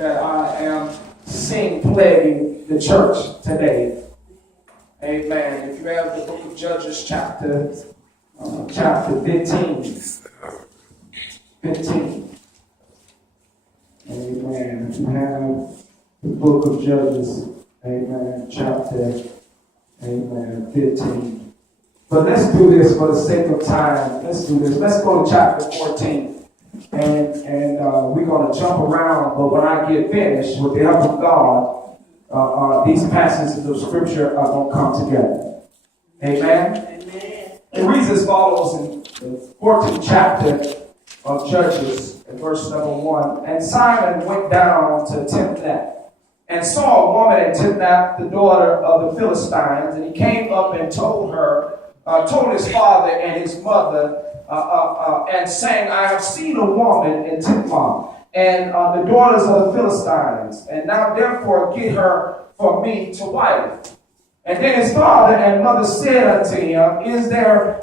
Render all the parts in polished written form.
that I am seeing plaguing the church today. Amen. If you have the book of Judges, chapter 15. 15. Amen. If you have the book of Judges, amen, chapter, amen, 15. But let's do this for the sake of time. Let's do this. Let's go to chapter 14. And we're going to jump around, but when I get finished, with the help of God, these passages of scripture are going to come together. Amen? Amen. It reads as follows in the 14th chapter of Judges, in verse number 1. And Simon went down to Timnath, and saw a woman in Timnath, the daughter of the Philistines, and he came up and told his father and his mother, and saying, I have seen a woman in Timnath, and the daughters of the Philistines, and now therefore get her for me to wife. And then his father and mother said unto him, Is there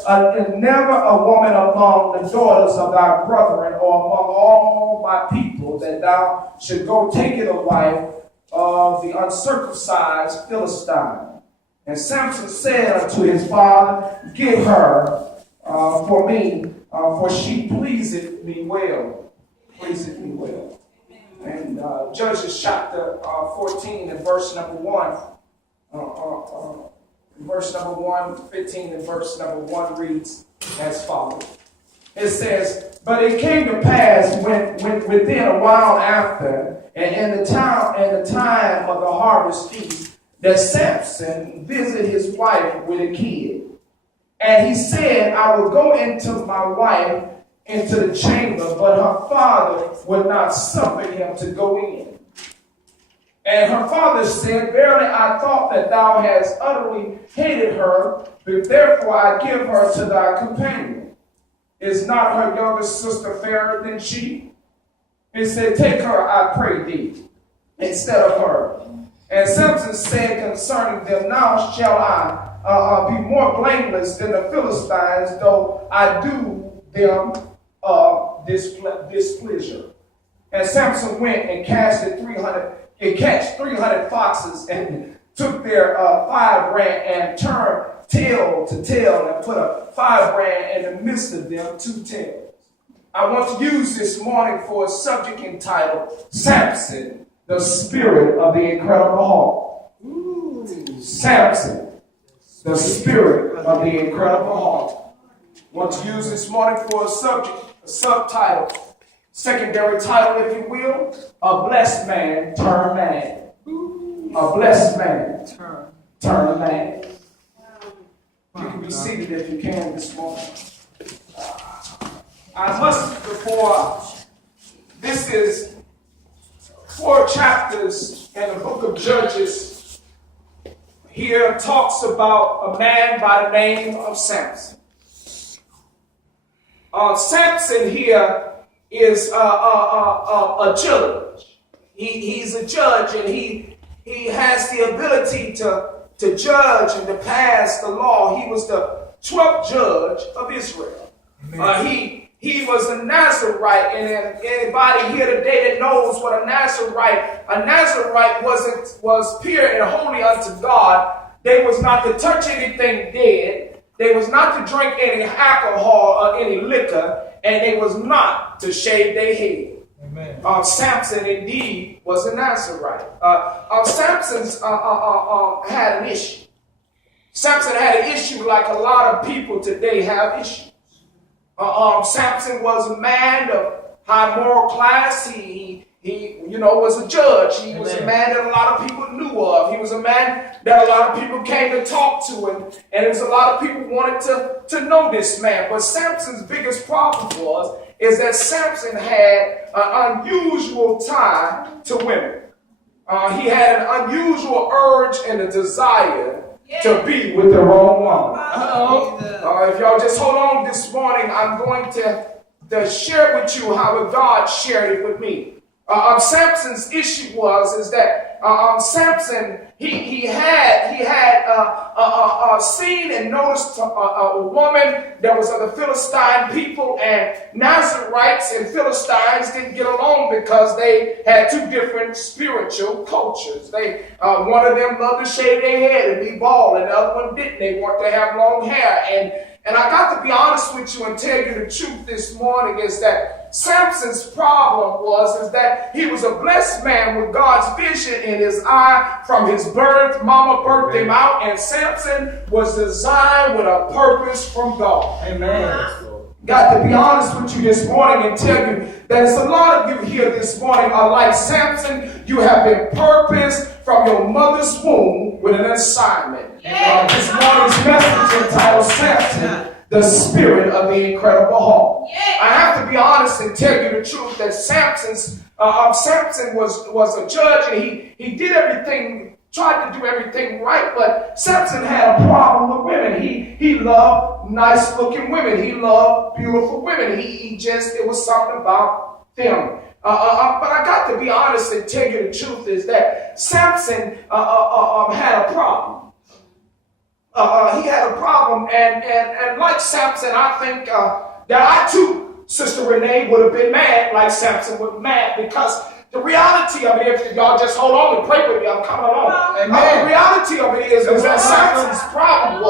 never a woman among the daughters of thy brethren, or among all my people, that thou should go take it a wife of the uncircumcised Philistine? And Samson said unto his father, Get her for me, for she pleaseth me well. Pleaseth me well. And Judges chapter 14 and verse number 1. Verse number 1, 15 and verse number 1 reads as follows. It says, But it came to pass when within a while after, and in the time of the harvest feast, that Samson visited his wife with a kid. And he said, I will go into my wife into the chamber, but her father would not suffer him to go in. And her father said, Verily I thought that thou hast utterly hated her, but therefore I give her to thy companion. Is not her younger sister fairer than she? He said, Take her, I pray thee, instead of her. And Samson said concerning them, Now shall I be more blameless than the Philistines, though I do them displeasure. And Samson went and cast 300 foxes, and took their 5 brand and turned tail to tail, and put a 5 brand in the midst of them, 2 tails. I want to use this morning for a subject entitled Samson, the Spirit of the Incredible Heart. Samson, the Spirit of the Incredible Heart. I want to use this morning for a subtitle, secondary title, if you will, A Blessed Man Turned Man. A blessed man turned man. You can be seated if you can this morning. I must, before, this is 4 chapters in the book of Judges. Here talks about a man by the name of Samson. Samson here is a judge. He's a judge, and he has the ability to judge and to pass the law. He was the 12th judge of Israel. He was a Nazarite, and anybody here today that knows what a Nazarite was pure and holy unto God. They was not to touch anything dead. They was not to drink any alcohol or any liquor, and they was not to shave their head. Amen. Samson indeed was a Nazarite. Samson's had an issue. Samson had an issue like a lot of people today have issues. Samson was a man of high moral class. He was a judge. He was a man that a lot of people knew of. He was a man that a lot of people came to talk to, and there was a lot of people wanted to know this man. But Samson's biggest problem is that Samson had an unusual tie to women. He had an unusual urge and a desire to be with the wrong woman. If y'all just hold on this morning, I'm going to share with you how God shared it with me. Samson's issue is that Samson he had seen and noticed a woman that was of the Philistine people, and Nazarites and Philistines didn't get along because they had two different spiritual cultures. One of them loved to shave their head and be bald, and the other one didn't. They want to have long hair. And I got to be honest with you and tell you the truth this morning is that Samson's problem is that he was a blessed man with God's vision in his eye from his birth. Mama birthed him out, and Samson was designed with a purpose from God. Amen. Got to be honest with you this morning and tell you that there's a lot of you here this morning are like Samson. You have been purposed from your mother's womb with an assignment. This morning's message entitled Samson, the Spirit of the Incredible Heart. I have to be honest and tell you the truth that Samson was a judge, and he did everything, tried to do everything right, but Samson had a problem with women. He loved nice looking women. He loved beautiful women. It was something about them. But I got to be honest and tell you the truth is that Samson had a problem. He had a problem, and like Samson, I think that I too, Sister Renee, would have been mad like Samson was mad, because the reality of it, if y'all just hold on and pray with me, I'm coming along. The reality of it is that Samson's problem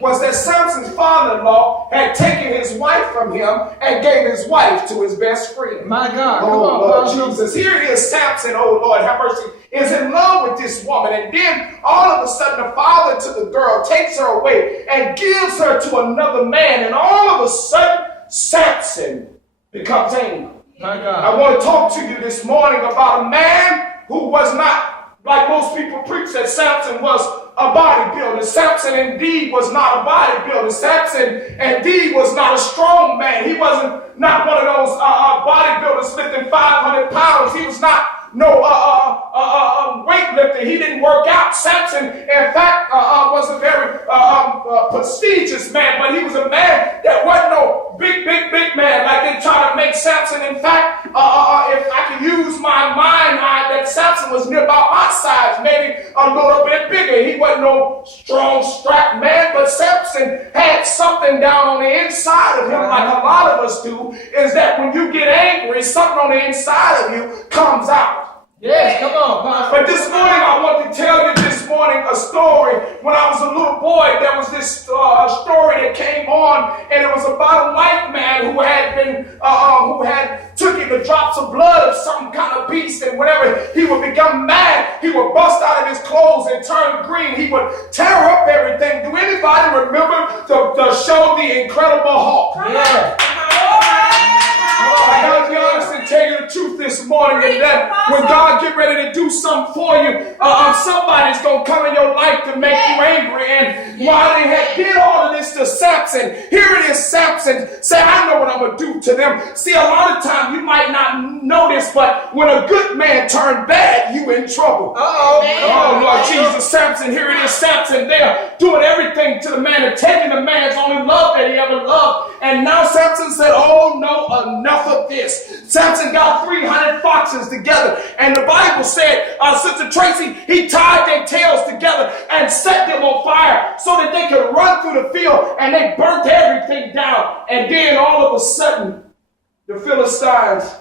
was that Samson's father-in-law had taken his wife from him and gave his wife to his best friend. My God. Oh, Lord Jesus. Here is Samson, oh Lord, have mercy, is in love with this woman. And then all of a sudden the father to the girl takes her away and gives her to another man. And all of a sudden Samson becomes angry. My God. I want to talk to you this morning about a man who was not, like most people preach, that Samson was a bodybuilder. Samson indeed was not a bodybuilder. Samson indeed was not a strong man. He wasn't not one of those bodybuilders lifting 500 pounds. He was not no weightlifter. He didn't work out. Samson, in fact, was a very prestigious man, but he was a man that wasn't no big man like they try to make Samson. In fact, if I can use my mind eye, that Samson was near about my size, maybe a little bit bigger. He wasn't no strong, strapped man, but Samson had something down on the inside of him, like a lot of us do, is that when you get angry, something on the inside of you comes out. Yes, come on, Pastor. But this morning, I want to tell you this morning a story. When I was a little boy, there was this story that came on, and it was about a white man who had taken the drops of blood of some kind of beast, and whenever he would become mad, he would bust out of his clothes and turn green. He would tear up everything. Do anybody remember the show The Incredible Hulk? Yeah. I gotta be honest and tell you the truth this morning, and that when God get ready to do something for you, somebody's gonna come in your life to make you angry. And while they had did all of this to Samson, here it is, Samson say, I know what I'm gonna do to them. See, a lot of times you might not know this, but when a good man turned bad, you in trouble. Oh Lord Jesus, Samson, here it is, Samson there doing everything to the man and taking the man's only love that he ever loved. And now Samson said, oh no, enough of this. Samson got 300 foxes together, and the Bible said, Sister Tracy, he tied their tails together and set them on fire so that they could run through the field, and they burnt everything down. And then all of a sudden, the Philistines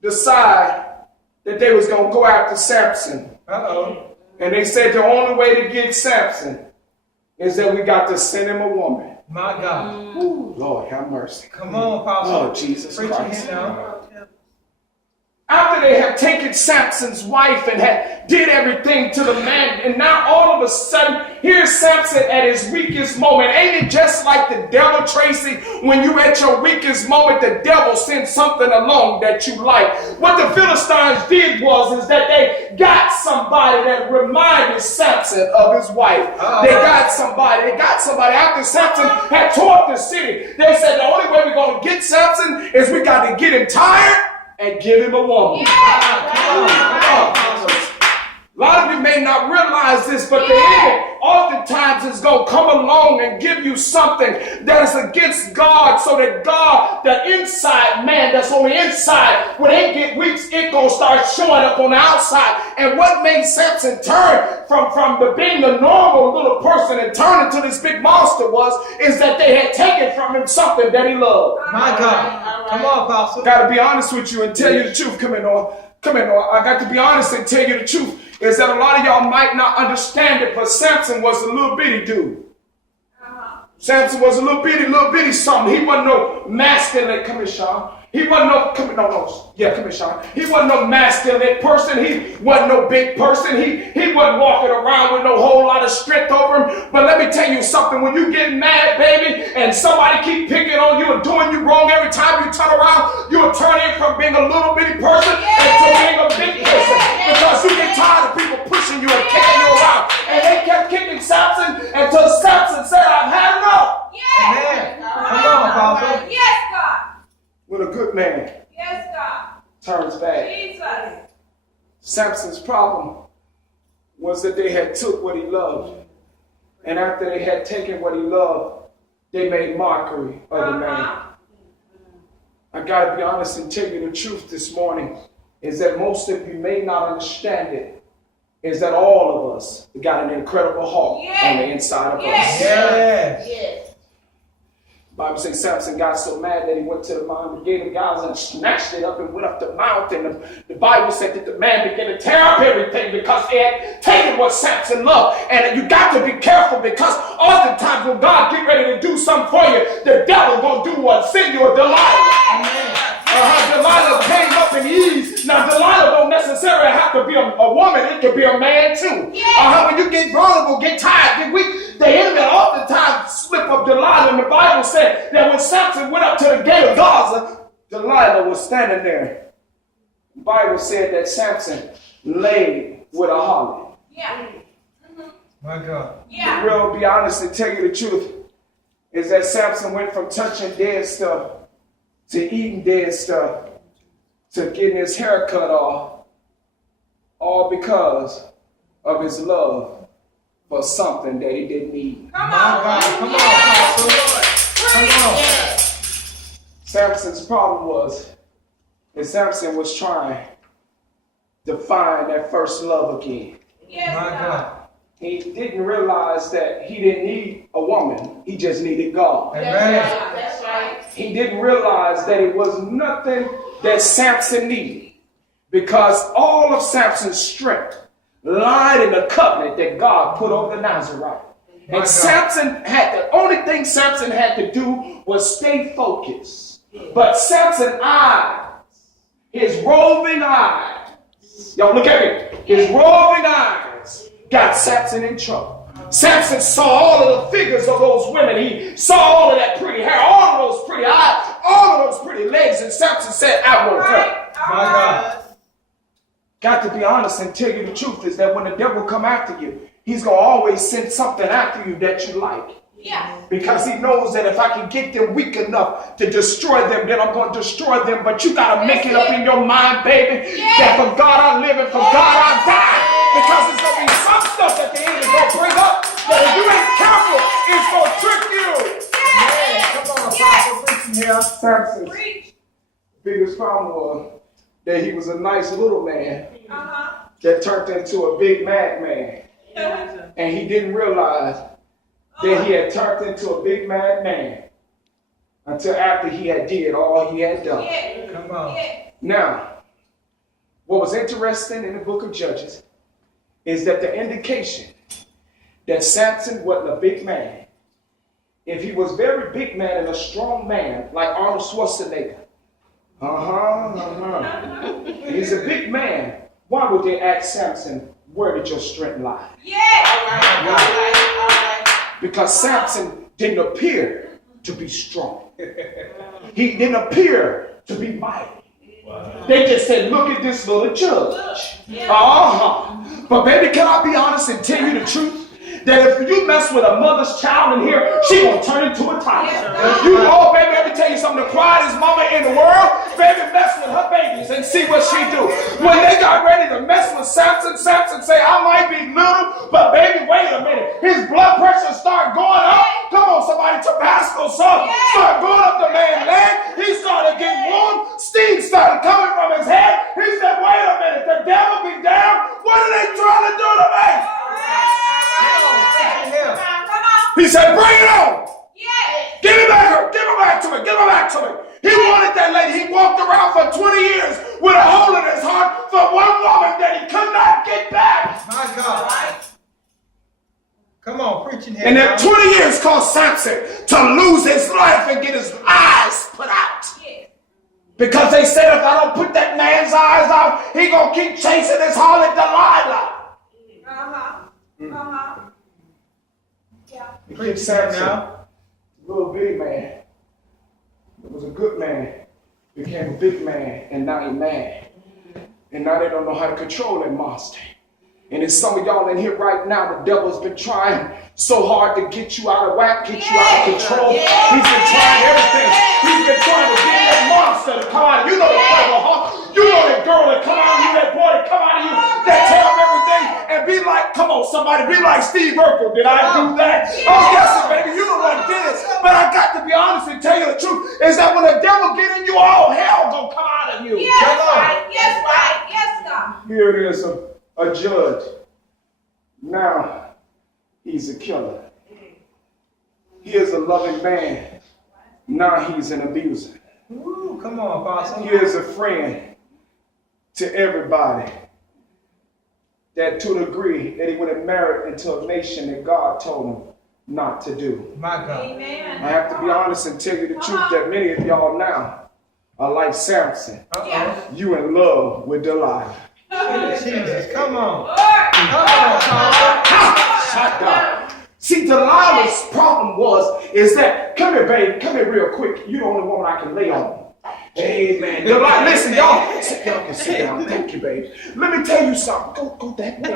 decide that they was going to go after Samson. And they said the only way to get Samson is that we got to send him a woman. My God. Ooh, Lord, have mercy. Come on, Pastor. Oh, Jesus Christ. Now. After they had taken Samson's wife and had did everything to the man, and now all of a sudden, here's Samson at his weakest moment. Ain't it just like the devil, Tracy? When you at your weakest moment, the devil sends something along that you like. What the Philistines did is that they got somebody that reminded Samson of his wife. They got somebody after Samson had tore up the city. They said the only way we're going to get Samson is we got to get him tired and give him a woman. lot of you may not realize this, but the enemy oftentimes is going to come along and give you something that is against God, so that God, the inside man that's on the inside, when it get weak, it going to start showing up on the outside. And what made Samson turn from being a normal little person and turn into this big monster is that they had taken from him something that he loved. My God. Come on, Apostle. Got to be honest with you and tell you the truth. Come in, Noah. I got to be honest and tell you the truth. Is that a lot of y'all might not understand it, but Samson was a little bitty dude. Samson was a little bitty something. He wasn't no masculine. Come here, Sean. He wasn't no, come here, Sean. He wasn't no masculine person. He wasn't no big person. He wasn't walking around with no whole lot of strength over him. But let me tell you something. When you get mad, baby, and somebody keep picking on you and doing you wrong every time you turn around, you'll turn in from being a little bitty person into being a big person. Because you get tired of people pushing you and kicking you around. And they kept kicking Samson until Samson said, I've had enough. Amen. Come on, Apostle. Yes, God. When a good man turns back. Jesus. Samson's problem was that they had took what he loved. And after they had taken what he loved, they made mockery of the man. I got to be honest and tell you the truth this morning, is that most of you may not understand it, is that all of us got an incredible heart on the inside of us. Yes. The Bible says Samson got so mad that he went to the gate of Gaza and snatched it up and went up the mountain. The Bible said that the man began to tear up everything because he had taken what Samson loved. And you got to be careful, because oftentimes when God get ready to do something for you, the devil gonna do what? Send you a Delilah. Delilah came up in ease. Now Delilah don't necessarily have to be a woman, it could be a man too. When you get vulnerable, get tired, get weak, the enemy oftentimes slip up Delilah. And the Bible said that when Samson went up to the gate of Gaza, Delilah was standing there. The Bible said that Samson lay with a harlot. My God. To real be honest and tell you the truth, is that Samson went from touching dead stuff to eating dead stuff to getting his hair cut off, all because of his love for something that he didn't need. Come on. Come on. Come on. Samson's problem was that Samson was trying to find that first love again. My God. He didn't realize that he didn't need a woman. He just needed God. Amen. That's right. He didn't realize that it was nothing that Samson needed, because all of Samson's strength lied in the covenant that God put over the Nazarite. And the only thing Samson had to do was stay focused. But Samson's eyes, his roving eyes, y'all look at me, his roving eyes got Samson in trouble. Samson saw all of the figures of those women. He saw all of that pretty hair, all of those pretty eyes, all of those pretty legs. And Samson said, I want her. My God. Got to be honest and tell you the truth, is that when the devil come after you, he's going to always send something after you that you like. Because he knows that if I can get them weak enough to destroy them, then I'm going to destroy them. But you got to make it up in your mind, baby, that for God I live and for God I die. Because it's going to be some stuff that the enemy going to bring up that if you ain't careful, it's going to trick you. Come on, Apostle. Preaching here. Samson's biggest problem was that he was a nice little man that turned into a big mad man. And he didn't realize that he had turned into a big mad man until after he had did all he had done. Come on. Now, what was interesting in the book of Judges is that the indication that Samson wasn't a big man. If he was very big man and a strong man, like Arnold Schwarzenegger, he's a big man, why would they ask Samson, where did your strength lie? Because Samson didn't appear to be strong. He didn't appear to be mighty. They just said, look at this little judge. But baby, can I be honest and tell you the truth? that if you mess with a mother's child in here, she gonna turn into a tiger. Oh, baby, let me tell you something. The quietest mama in the world, baby, mess with her babies and see what she do. When they got ready to mess with Samson, Samson say, I might be little, but baby, wait a minute. His blood pressure start going up. Come on, somebody, Tabasco sauce start going up the man's leg. He started getting warm. Steam started coming from his head. He said, wait a minute, the devil be down. What are they trying to do to me? He said, bring it on. Give it back her. Give it back to me. Give it back to me. He wanted that lady. He walked around for 20 years with a hole in his heart for one woman that he could not get back. My God. Come on, preaching here. And that 20 years caused Samson to lose his life and get his eyes put out. Because they said if I don't put that man's eyes out, he gonna keep chasing his harlot Delilah. Preach Samson now. Little bitty man. It was a good man. Became a big man, and now he's mad. And now they don't know how to control that monster. And it's some of y'all in here right now, the devil's been trying so hard to get you out of whack, get you out of control. He's been trying everything. He's been trying to get that monster to come out of you. You know the devil, huh? You know that girl that come out of you, that boy that come out of you, that tell him everything and be like, come on, somebody, be like Steve Urkel. Did I do that? Oh, yes, baby, you the one that did it. But I got to be honest and tell you the truth, is that when the devil get in you, all hell gonna come out of you. Yes, right. Yes, right. Yes, God. Here it is, a judge. Now he's a killer. He is a loving man. Now he's an abuser. Ooh, come on, Apostle. He is a friend to everybody that to the degree that he would have married into a nation that God told him not to do. My God. Amen. I have to be honest and tell you the truth that many of y'all now are like Samson. You in love with Delilah. Jesus, come on. Come on, Shut up. See, Delilah's problem is that, come here, babe, come here real quick. You're the only woman I can lay on. Amen. Delilah, listen, y'all can sit down. Thank you, babe. Let me tell you something. Go that way.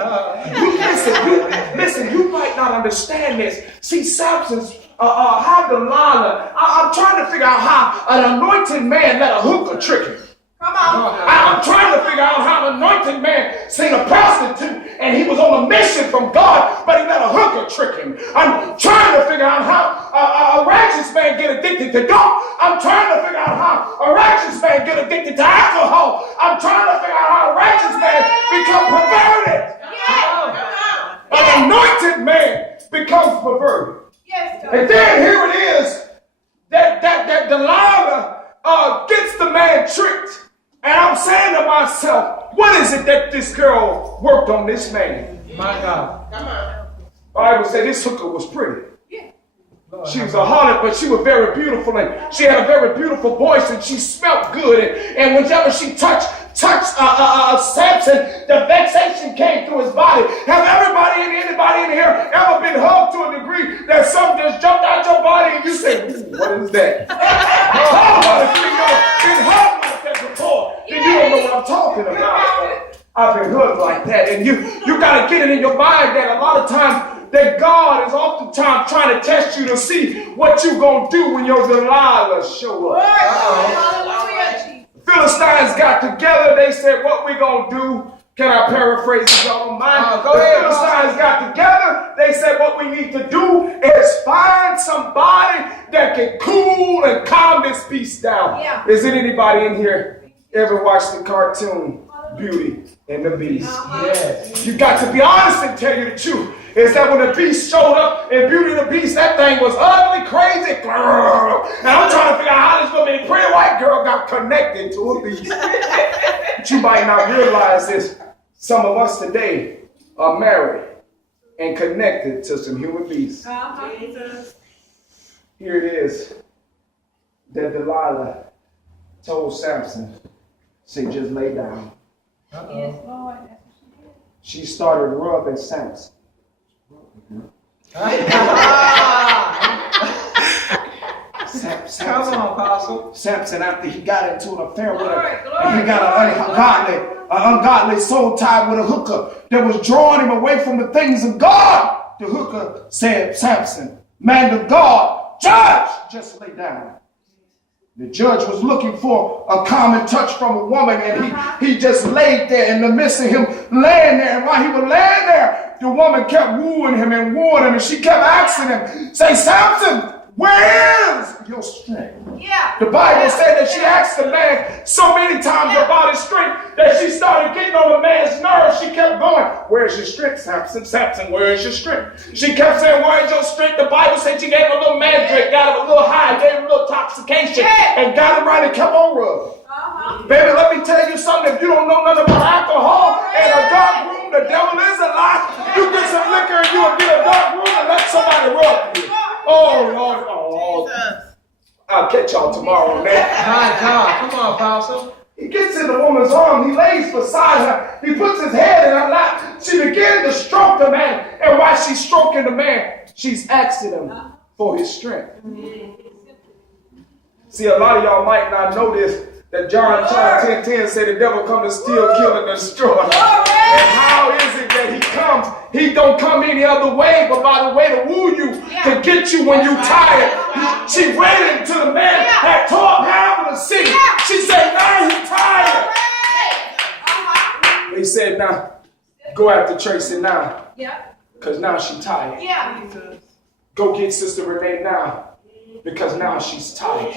Listen, you might not understand this. See, Samson's how Delilah, I'm trying to figure out how an anointed man let a hooker trick him. Come on. I'm trying to figure out how an anointed man seen a prostitute and he was on a mission from God, but he let a hooker trick him. I'm trying to figure out how a righteous man get addicted to dope. I'm trying to figure out how a righteous man get addicted to alcohol. I'm trying to figure out how a righteous man become perverted. An anointed man becomes perverted. Yes, God. And then here it is that Delilah gets the man tricked. And I'm saying to myself, what is it that this girl worked on this man? My God. Come on. Bible said this hooker was pretty. She was a harlot, but she was very beautiful, and she had a very beautiful voice, and she smelled good. And whenever she touched Samson, the vexation came through his body. Have anybody in here ever been hugged to a degree that something just jumped out your body and you say, what is that? Been hugged like that before, then you don't know what I'm talking about. I've been hugged like that, and you got to get it in your mind that a lot of times that God is oftentimes trying to test you to see what you're going to do when your Delilah show up. Hallelujah. Philistines got together. They said, what we going to do? Can I paraphrase if y'all don't mind? Go ahead. Philistines got together. They said, what we need to do is find somebody that can cool and calm this beast down. Yeah. Is it anybody in here ever watched the cartoon Beauty and the Beast? Yes. You got to be honest and tell you the truth. Is that when the beast showed up in Beauty and the Beast, that thing was ugly, crazy. And I'm trying to figure out how this little pretty white girl got connected to a beast. But you might not realize this. Some of us today are married and connected to some human beings. Here it is that Delilah told Samson, say, just lay down. Yes, Lord. She started rubbing Samson. Come on, Apostle. Samson, after he got into an affair with her, Glory, and he got an ungodly soul tied with a hooker that was drawing him away from the things of God. the hooker said, Samson, man of God, judge, just lay down. The judge was looking for a common touch from a woman, and he just laid there in the midst of him laying there. And while he was laying there, the woman kept wooing him, and she kept asking him, say, Samson, where is your strength? Yeah. The Bible said that she asked the man so many times about his strength that she started getting on the man's nerves. She kept going, where's your strength, Samson? Samson, where is your strength? She kept saying, where is your strength? The Bible said she gave him a little mandrake, got him a little high, gave him a little intoxication, and got him right and kept on rubbing. Baby, let me tell you something. If you don't know nothing about alcohol in a dark room, the devil is a lie. You get some liquor and you will get a dark room and let somebody rub you. Oh, Lord. Oh, I'll catch y'all tomorrow, man. My God. Come on, Apostle. He gets in the woman's arm. He lays beside her. He puts his head in her lap. She begins to stroke the man. And while she's stroking the man, she's asking him for his strength. See, a lot of y'all might not know this, that John 10:10 said the devil come to steal, kill, and destroy. And how is it that he comes? He don't come any other way but by the way to woo you, to get you when you're tired. She waited until the man had tore up half of the city. She said, now he's tired. He said, now, go after Tracy now. Because now she's tired. Go get Sister Renee now. Because now she's tired.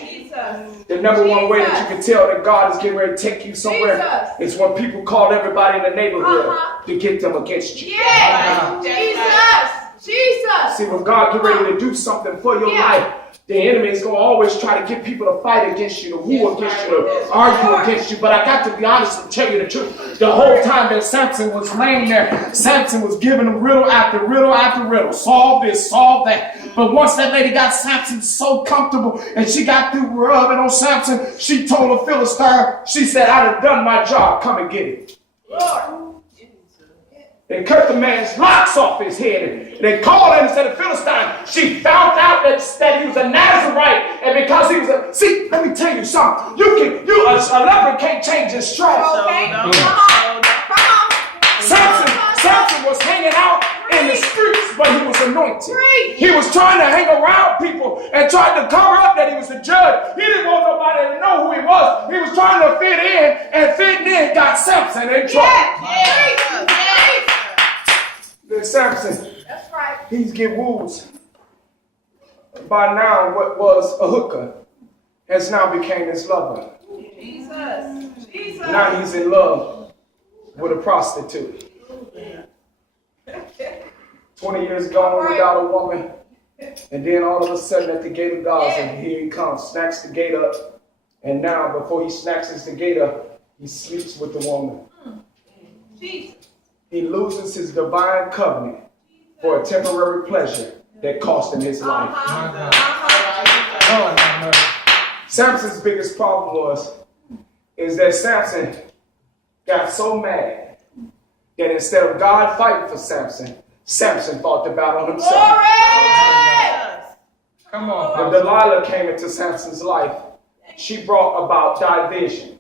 The number one way that you can tell that God is getting ready to take you somewhere is when people call everybody in the neighborhood to get them against you. Jesus. See, when God get ready to do something for your life, the enemy is going to always try to get people to fight against you, to woo against you, to argue against you. But I got to be honest and tell you the truth. The whole time that Samson was laying there, Samson was giving him riddle after riddle after riddle. Solve this, solve that. But once that lady got Samson so comfortable and she got through rubbing on Samson, she told the Philistine, she said, I'd have done my job. Come and get it. Lord. They cut the man's locks off his head. And they called him and said, the Philistine, she found out that he was a Nazarite. And because he was a, see, let me tell you something. A leopard can't change his stripes. Okay. Come on. Samson was hanging out in the streets, but he was anointed. He was trying to hang around people and trying to cover up that he was a judge. He didn't want nobody to know who he was. He was trying to fit in, and fitting in got Samson in trouble. Then Samson, That's right. he's getting wounds. By now, what was a hooker has now became his lover. Jesus. Now he's in love with a prostitute. 20 years gone without a woman. And then all of a sudden at the gate of Gaza, here he comes, snacks the gate up. And now before he snacks the gate up, he sleeps with the woman. Jesus. He loses his divine covenant for a temporary pleasure that cost him his life. Samson's biggest problem is that Samson got so mad that instead of God fighting for Samson, Samson fought the battle himself. Come on, When Delilah came into Samson's life, she brought about division.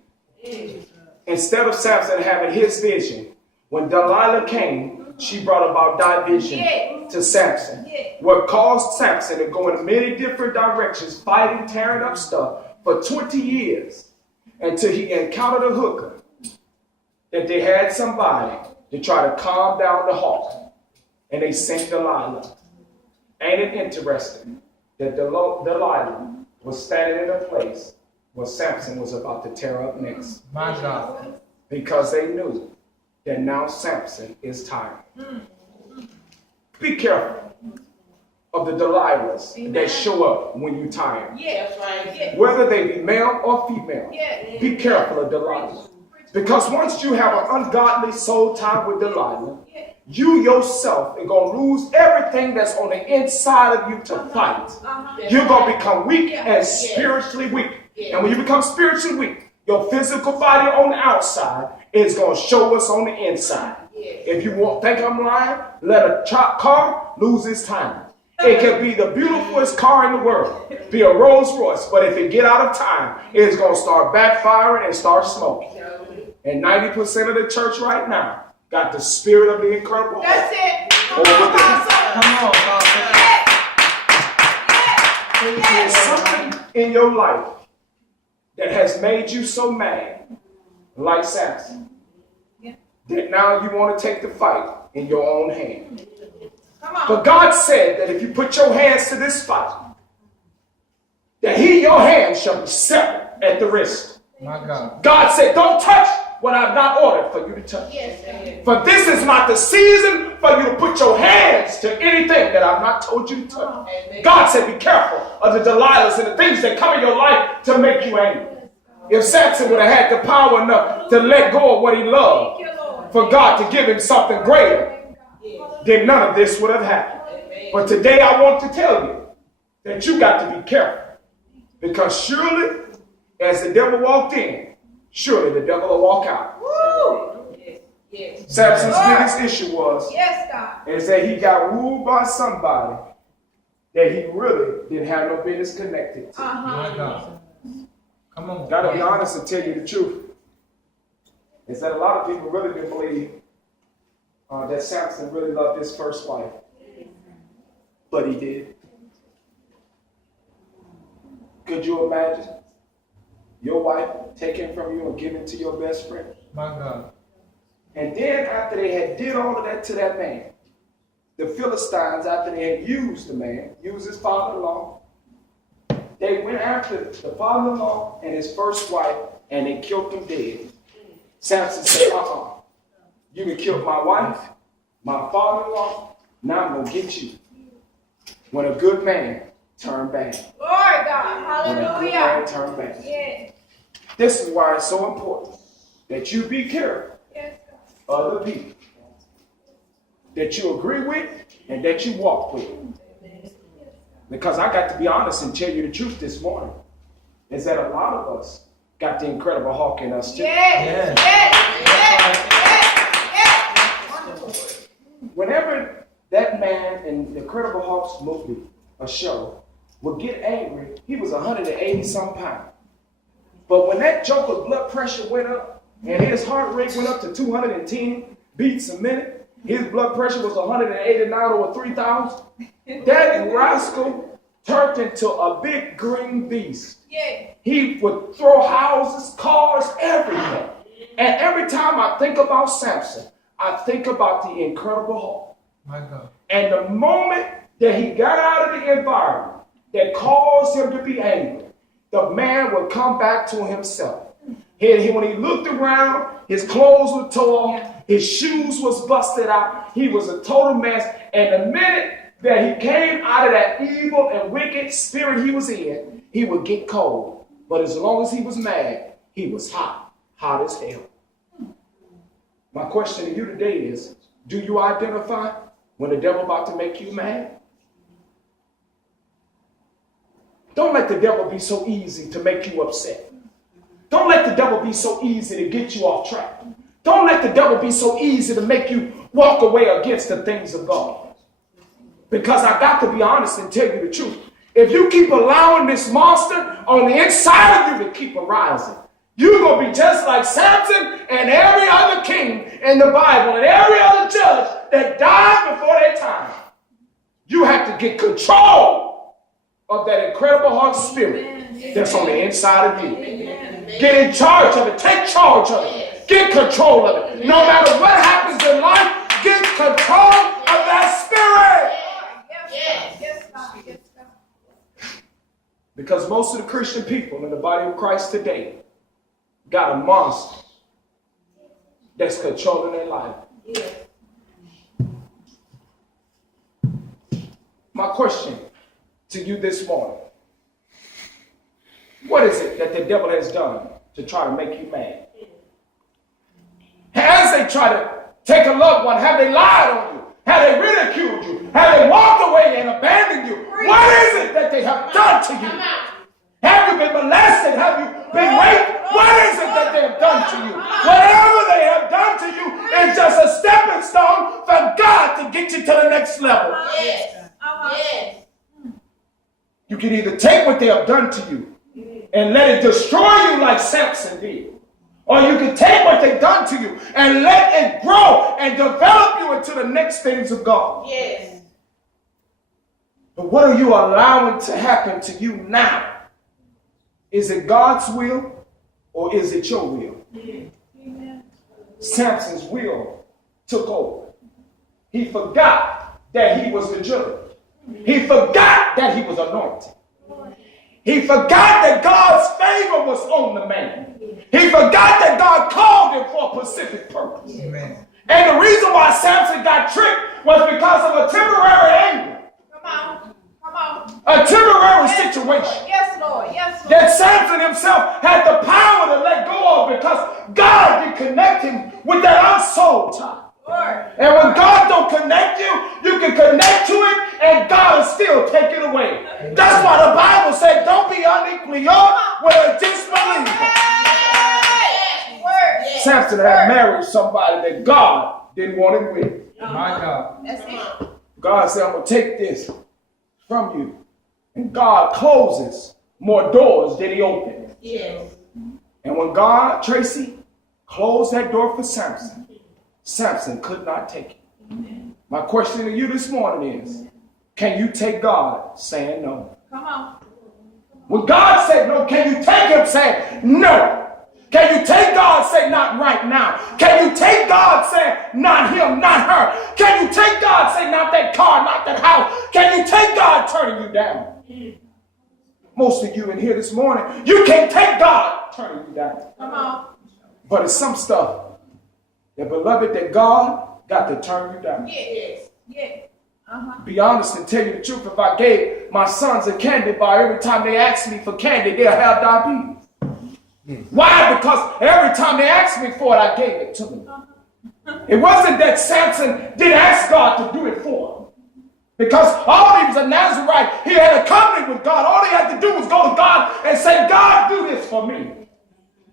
Instead of Samson having his vision, when Delilah came, she brought about division to Samson. What caused Samson to go in many different directions, fighting, tearing up stuff for 20 years until he encountered a hooker. That they had somebody to try to calm down the heart. And they sent Delilah. Ain't it interesting that Delilah was standing in a place where Samson was about to tear up next? My God. Because they knew that now Samson is tired. Be careful of the Delilahs that show up when you're tired. Whether they be male or female, be careful of Delilah. Because once you have an ungodly soul tie with Delilah, you yourself are going to lose everything that's on the inside of you to fight. You're going to become weak and spiritually weak. And when you become spiritually weak, your physical body on the outside is going to show us on the inside. If you think I'm lying, let a car lose its time. It could be the beautifulest car in the world, be a Rolls Royce, but if it get out of time, it's going to start backfiring and start smoking. And 90% of the church right now got the spirit of the incredible. That's it. Or what Come on, Apostle. There's something in your life that has made you so mad, like Samson, that now you want to take the fight in your own hand. But God said that if you put your hands to this fight, that your hands shall be severed at the wrist. My God. God said, don't touch what I've not ordered for you to touch. For this is not the season for you to put your hands to anything that I've not told you to touch. God said, be careful of the Delilahs and the things that come in your life to make you angry. If Samson would have had the power enough to let go of what he loved for God to give him something greater, then none of this would have happened. But today I want to tell you that you got to be careful. Because surely, as the devil walked in, surely the devil will walk out. Samson's biggest issue was is that he got wooed by somebody that he really didn't have no business connected to. My God. Come on. Gotta be honest and tell you the truth. Is that a lot of people really didn't believe that Samson really loved his first wife. But he did. Could you imagine your wife taken from you and given to your best friend? My God. And then after they had did all of that to that man, the Philistines, after they had used the man, used his father-in-law, they went after the father-in-law and his first wife and they killed them dead. Samson said, you can kill my wife, my father-in-law, now I'm going to get you. When a good man turned bad. Lord God, When a good man turned bad. This is why it's so important that you be careful of other people that you agree with and that you walk with. Because I got to be honest and tell you the truth this morning, is that a lot of us got the Incredible Hulk in us too. Whenever that man in the Incredible Hulk's movie, a show, would get angry, he was 180 some pounds. But when that joker's blood pressure went up and his heart rate went up to 210 beats a minute, his blood pressure was 189 over 3,000, that rascal turned into a big green beast. He would throw houses, cars, everything. And every time I think about Samson, I think about the Incredible Hulk. My God. And the moment that he got out of the environment that caused him to be angry, the man would come back to himself. When he looked around, his clothes were torn, his shoes was busted out, he was a total mess. And the minute that he came out of that evil and wicked spirit he was in, he would get cold. But as long as he was mad, he was hot as hell. My question to you today is, do you identify when the devil about to make you mad? Don't let the devil be so easy to make you upset. Don't let the devil be so easy to get you off track. Don't let the devil be so easy to make you walk away against the things of God. Because I got to be honest and tell you the truth. If you keep allowing this monster on the inside of you to keep arising, you're going to be just like Samson and every other king in the Bible and every other judge that died before their time. You have to get control of that Incredible Hulk spirit that's on the inside of you. Get in charge of it. Take charge of it. Get control of it. No matter what happens in life, get control of that spirit. Because most of the Christian people in the body of Christ today got a monster that's controlling their life. My question to you this morning, what is it that the devil has done to try to make you mad? As they try to take a loved one, have they lied on you? Have they ridiculed you? Have they walked away and abandoned you? What is it that they have done to you? Have you been molested? Have you been raped? What is it that they have done to you? Whatever they have done to you is just a stepping stone for God to get you to the next level. You can either take what they have done to you and let it destroy you like Samson did. Or you can take what they've done to you and let it grow and develop you into the next things of God. But what are you allowing to happen to you now? Is it God's will or is it your will? Samson's will took over. He forgot that he was the judge. He forgot that he was anointed. He forgot that God's favor was on the man. He forgot that God called him for a specific purpose. Amen. And the reason why Samson got tricked was because of a temporary anger. Come on. A temporary Yes, situation. Yes, Lord. Yes, Lord. That Samson himself had the power to let go of because God did connect him with that unsold time. Lord. And when God don't connect you, you can connect to it and God will still take it away. That's why the Bible said, don't be unequally yoked with a disbeliever. Word. Samson had married somebody that God didn't want him with. My God. That's it. God said, I'm going to take this from you. And God closes more doors than he opens. Yes. And when God, Tracy, closed that door for Samson, Samson could not take it. My question to you this morning is, can you take God saying no? Come on. When God said no, can you take him saying no? Can you take God saying not right now? Can you take God saying not him, not her? Can you take God saying not that car, not that house? Can you take God turning you down? Most of you in here this morning, you can't take God turning you down. Come on. But it's some stuff that, beloved, that God got to turn you down. Yes. Yes. Be honest and tell you the truth. If I gave my sons a candy bar, every time they ask me for candy, they'll have diabetes. Why? Because every time they asked me for it, I gave it to them. It wasn't that Samson didn't ask God to do it for him. Because all he was a Nazarite, he had a covenant with God. All he had to do was go to God and say, God, do this for me.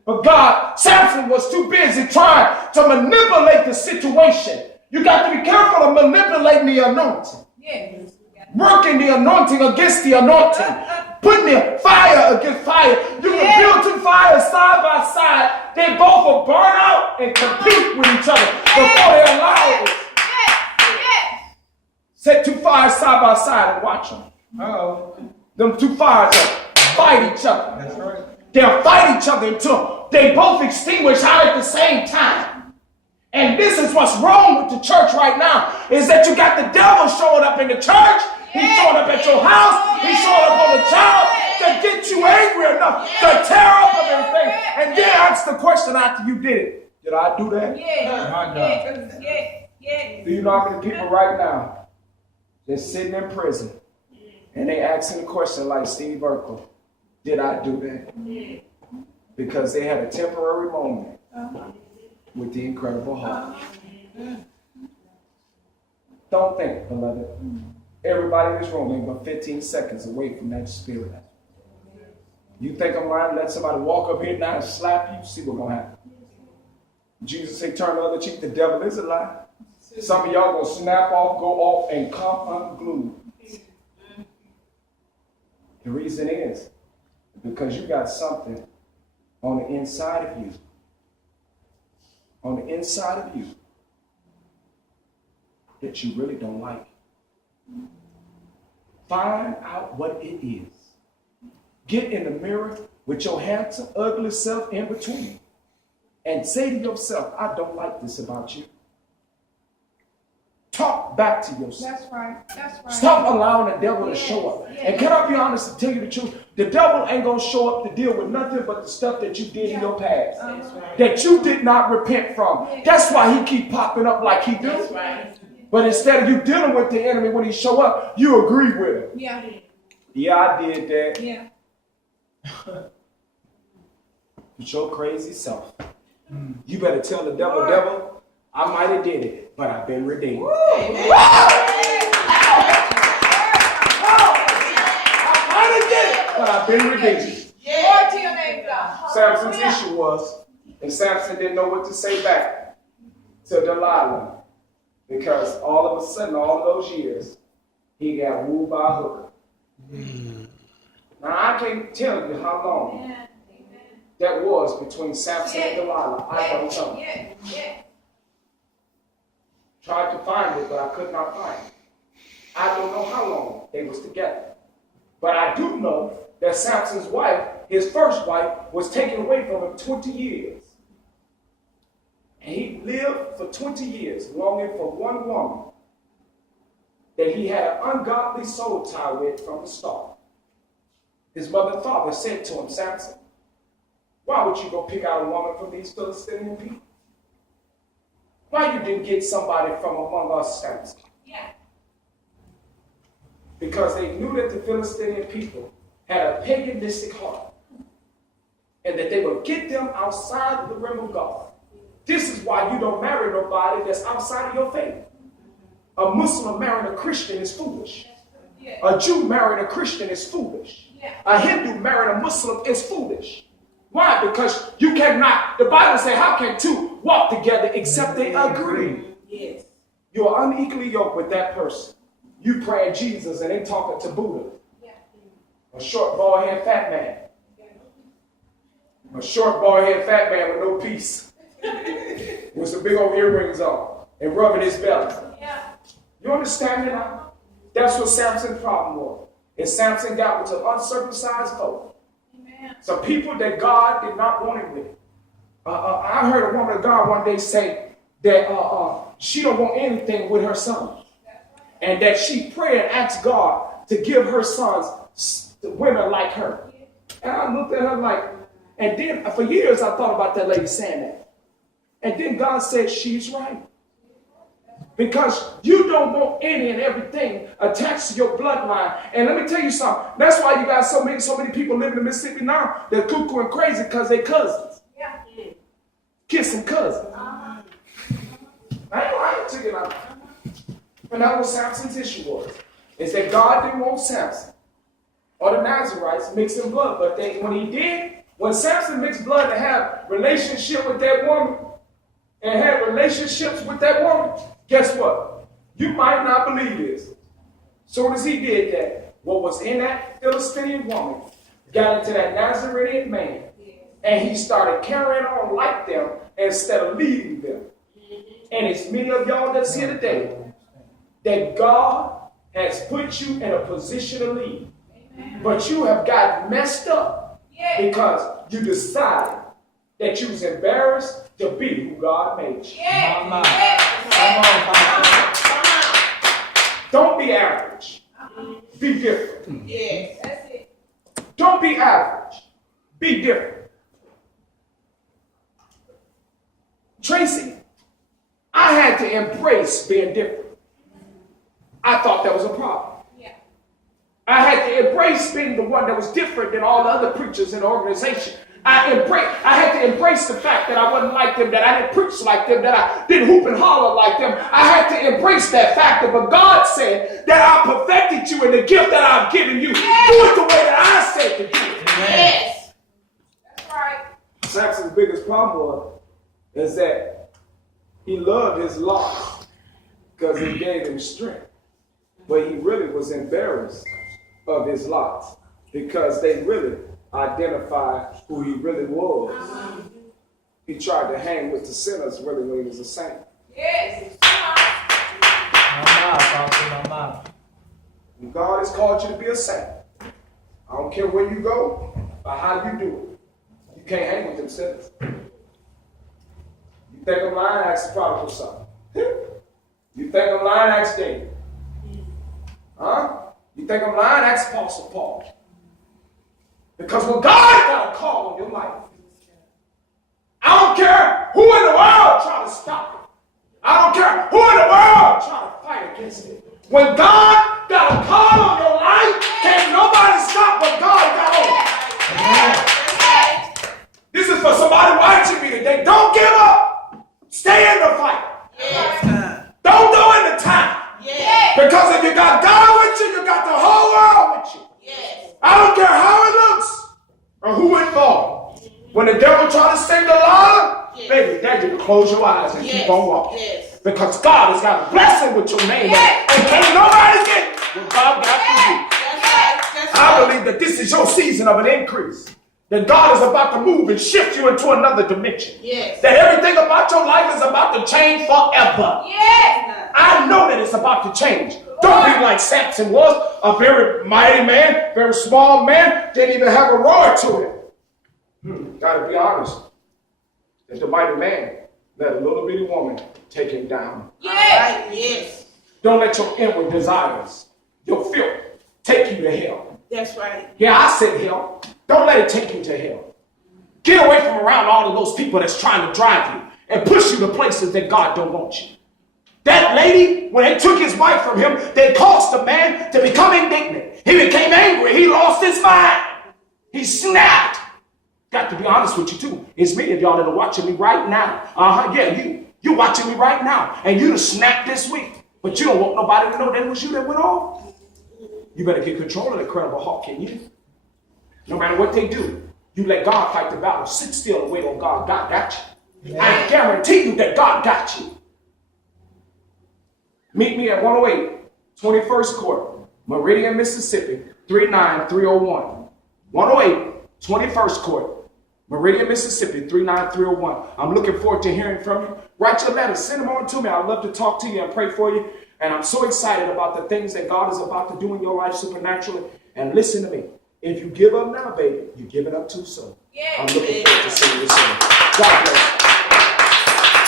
But Samson was too busy trying to manipulate the situation. You got to be careful of manipulating the anointing. Yes. Working the anointing against the anointing. Putting the fire against fire. You can build two fires side by side. They both will burn out and compete with each other before they allow it. Yes. Set two fires side by side and watch them. Uh-oh. Them two fires will fight each other. That's right. They'll fight each other until they both extinguish out at the same time. And this is what's wrong with the church right now, is that you got the devil showing up in the church. He's showing up at your house. He's showing up on the job to get you angry enough to tear up everything. And then ask the question after you did it. Did I do that? My God. Yes. Do you know how many people right now that's sitting in prison and they asking the question like Steve Urkel, did I do that? Because they had a temporary moment with the incredible heart. Don't think, beloved. Everybody in this room ain't but 15 seconds away from that spirit. You think I'm lying? Let somebody walk up here now and slap you, see what's going to happen. Jesus said, turn the other cheek. The devil is a lie. Some of y'all going to snap off, go off, and come unglued. The reason is because you got something on the inside of you. On the inside of you that you really don't like. Find out what it is. Get in the mirror with your handsome, ugly self in between and say to yourself, I don't like this about you. Talk back to yourself. That's right. Stop allowing the devil to show up. Yes. And can I be honest and tell you the truth? The devil ain't going to show up to deal with nothing but the stuff that you did in your past. That you did not repent from. That's why he keep popping up like he do. But instead of you dealing with the enemy when he show up, you agree with him. Yeah, I did that. Yeah. With your crazy self. You better tell the devil, I might have did it, but I've been redeemed. I might have did it, but I've been redeemed. Glory to your name, God. Samson's issue was, and Samson didn't know what to say back to Delilah. Because all of a sudden, all of those years, he got wooed by a hooker. Now, I can't tell you how long that was between Samson and Delilah. I don't know. Tried to find it, but I could not find it. I don't know how long they was together. But I do know that Samson's wife, his first wife, was taken away from him 20 years. And he lived for 20 years longing for one woman that he had an ungodly soul tie with from the start. His mother and father said to him, Samson, why would you go pick out a woman from these Philistine people? Why you didn't get somebody from among us, Samson? Yeah. Because they knew that the Philistine people had a paganistic heart and that they would get them outside of the realm of God. This is why you don't marry nobody that's outside of your faith. A Muslim marrying a Christian is foolish. Yeah. A Jew marrying a Christian is foolish. Yeah. A Hindu marrying a Muslim is foolish. Why? Because you cannot, the Bible says, how can two walk together except they agree? Yes. You are unequally yoked with that person. You praying Jesus and they talking to Buddha. Yeah. A short, bald-headed fat man. A short, bald-headed fat man with no peace. With some big old earrings on and rubbing his belly. Yeah. You understand me now? That's what Samson's problem was. And Samson got with an uncircumcised folk. Amen. Some people that God did not want him with. I heard a woman of God one day say that she don't want anything with her son. And that she prayed and asked God to give her sons to women like her. And I looked at her like, and then for years I thought about that lady saying that. And then God said, she's right. Because you don't want any and everything attached to your bloodline. And let me tell you something. That's why you got so many people living in Mississippi now that cuckoo and crazy because they cousins. Yeah. Kissing cousins. I ain't lying to you now. And that's what Samson's issue was. Is that God didn't want Samson or the Nazarites mixing blood. But when Samson mixed blood to have relationship with that woman and had relationships with that woman, guess what? You might not believe this. Soon as he did that, what was in that Philistine woman got into that Nazarene man, and he started carrying on like them instead of leading them. And it's many of y'all that's here today that God has put you in a position to lead. Amen. But you have gotten messed up because you decided that you was embarrassed to be who God made you. Come on. Come on. Don't be average. Be different. Yes. That's it. Don't be average. Be different. Tracy, I had to embrace being different. I thought that was a problem. Yeah. I had to embrace being the one that was different than all the other preachers in the organization. I had to embrace the fact that I wasn't like them, that I didn't preach like them, that I didn't hoop and holler like them. I had to embrace that factor. But God said that I perfected you in the gift that I've given you. Yes. Do it the way that I said to do it. Yes. That's right. Samson's biggest problem is that he loved his locks because he gave him strength. But he really was embarrassed of his locks because they really identified who he really was. He tried to hang with the sinners really when he was a saint. Yes. And God has called you to be a saint. I don't care where you go or how you do it. You can't hang with them sinners. You think I'm lying? Ask the prodigal son. You think I'm lying? Ask David. Huh? You think I'm lying? Ask Apostle Paul. Because when God got a call on your life, I don't care who in the world try to stop it. I don't care who in the world try to fight against it. When God got a call on your life, can't nobody stop what God got on you. This is for somebody watching me today. Don't give up. Stay in the fight. Don't go in the time. Because if you got God with you, you got the whole world with you. I don't care how it looks or who involved. When the devil try to sing the lie, baby, that you can close your eyes and keep on walking. Because God has got a blessing with your name. And can't nobody get what God got for you. I believe that this is your season of an increase. That God is about to move and shift you into another dimension. That everything about your life is about to change forever. I know that it's about to change. Don't be like Samson was, a very mighty man, very small man, didn't even have a roar to him. Gotta be honest. That the mighty man let a little bitty woman take him down. Yes. Yes. Don't let your inward desires, your filth, take you to hell. That's right. Yeah, I said hell. Don't let it take you to hell. Get away from around all of those people that's trying to drive you and push you to places that God don't want you. That lady, when they took his wife from him, they caused the man to become indignant. He became angry. He lost his mind. He snapped. Got to be honest with you too. It's many of y'all that are watching me right now. Yeah, you watching me right now. And you done snapped this week. But you don't want nobody to know that it was you that went off. You better get control of the Incredible Hulk, can you? No matter what they do, you let God fight the battle. Sit still and wait on God. God got you. Yeah. I guarantee you that God got you. Meet me at 108 21st Court, Meridian, Mississippi, 39301. 108 21st Court, Meridian, Mississippi, 39301. I'm looking forward to hearing from you. Write your letters. Send them on to me. I'd love to talk to you and pray for you. And I'm so excited about the things that God is about to do in your life supernaturally. And listen to me. If you give up now, baby, you give it up too soon. Yes. I'm looking forward to seeing you soon. God bless you.